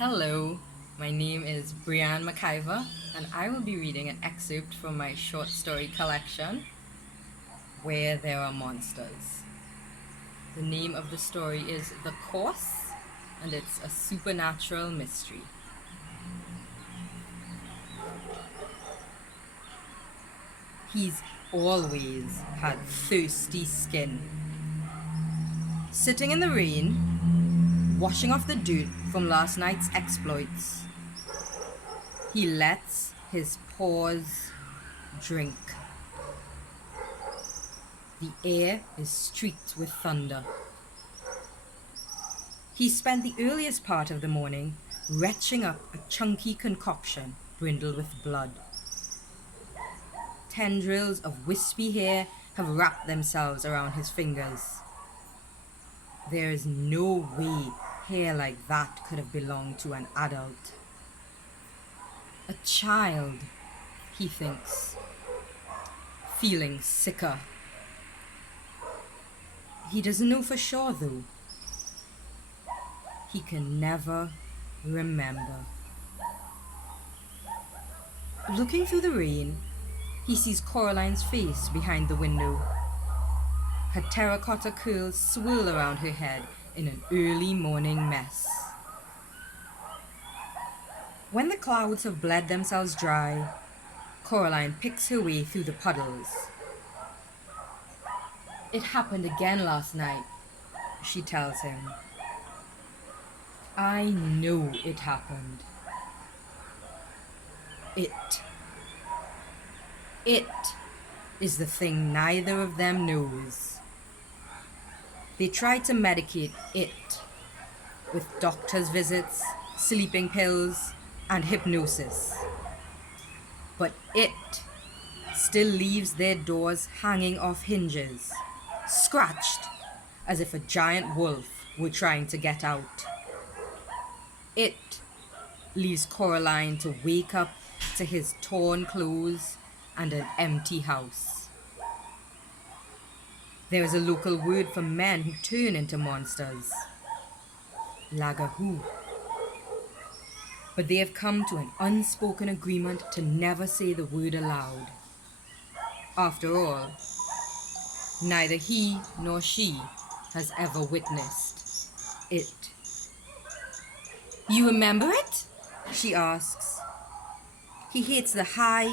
Hello, my name is Breanne McIvor, and I will be reading an excerpt from my short story collection, Where There Are Monsters. The name of the story is The Course, and it's a supernatural mystery. He's always had thirsty skin. Sitting in the rain, washing off the dirt from last night's exploits, he lets his paws drink. The air is streaked with thunder. He spent the earliest part of the morning retching up a chunky concoction brindled with blood. Tendrils of wispy hair have wrapped themselves around his fingers. There is no way hair like that could have belonged to an adult. A child, he thinks, feeling sicker. He doesn't know for sure, though. He can never remember. Looking through the rain, he sees Coraline's face behind the window. Her terracotta curls swirl around her head in an early morning mess. When the clouds have bled themselves dry, Coraline picks her way through the puddles. "It happened again last night," she tells him. "I know it happened. It is the thing neither of them knows. They try to medicate it with doctor's visits, sleeping pills, and hypnosis. But it still leaves their doors hanging off hinges, scratched as if a giant wolf were trying to get out. It leaves Coraline to wake up to his torn clothes and an empty house. There is a local word for men who turn into monsters: lagahoo. But they have come to an unspoken agreement to never say the word aloud. After all, neither he nor she has ever witnessed it. "You remember it?" she asks. He hates the high,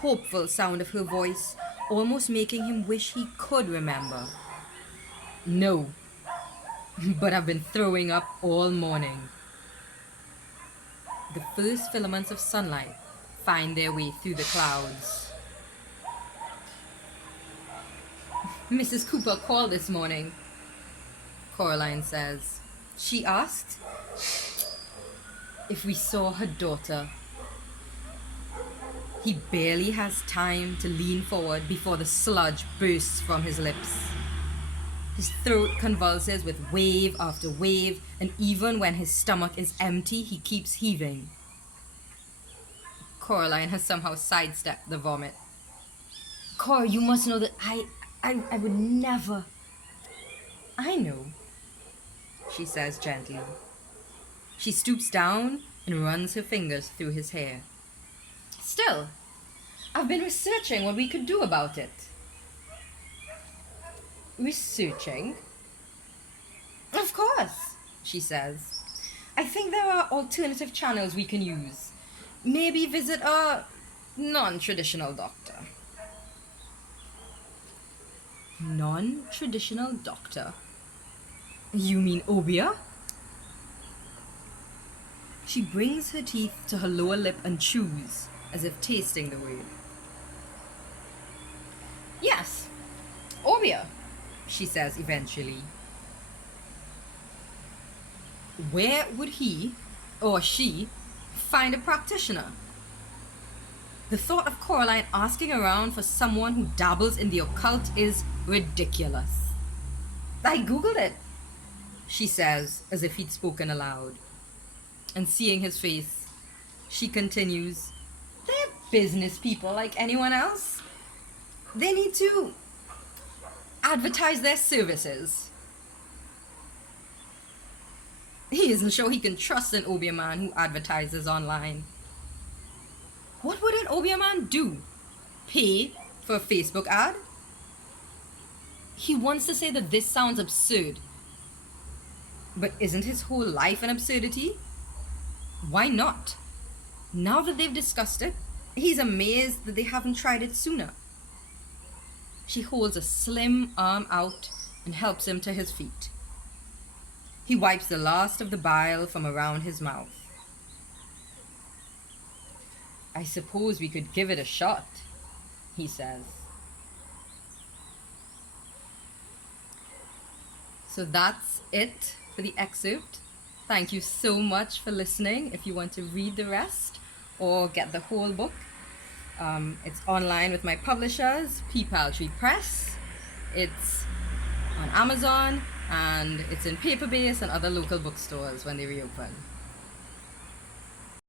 hopeful sound of her voice, almost making him wish he could remember. "No, but I've been throwing up all morning." The first filaments of sunlight find their way through the clouds. "Mrs. Cooper called this morning," Coraline says. "She asked if we saw her daughter." He barely has time to lean forward before the sludge bursts from his lips. His throat convulses with wave after wave, and even when his stomach is empty, he keeps heaving. Coraline has somehow sidestepped the vomit. "Cora, you must know that I would never." "I know," she says gently. She stoops down and runs her fingers through his hair. "Still, I've been researching what we could do about it." "Researching?" "Of course," she says. "I think there are alternative channels we can use. Maybe visit a non-traditional doctor." "Non-traditional doctor? You mean Obia?" She brings her teeth to her lower lip and chews, as if tasting the word. "Yes, Obia," she says eventually. Where would he or she find a practitioner? The thought of Coraline asking around for someone who dabbles in the occult is ridiculous. "I googled it," she says, as if he'd spoken aloud. And seeing his face, she continues, "They're business people like anyone else. They need to advertise their services." He isn't sure he can trust an Obeah man who advertises online. What would an Obeah man do? Pay for a Facebook ad? He wants to say that this sounds absurd. But isn't his whole life an absurdity? Why not? Now that they've discussed it, he's amazed that they haven't tried it sooner. She holds a slim arm out and helps him to his feet. He wipes the last of the bile from around his mouth. I suppose we could give it a shot, he says. So that's it for the excerpt. Thank you so much for listening. If you want to read the rest or get the whole book, it's online with my publishers, Paltry Press. It's on Amazon, and it's in Paperbase and other local bookstores when they reopen.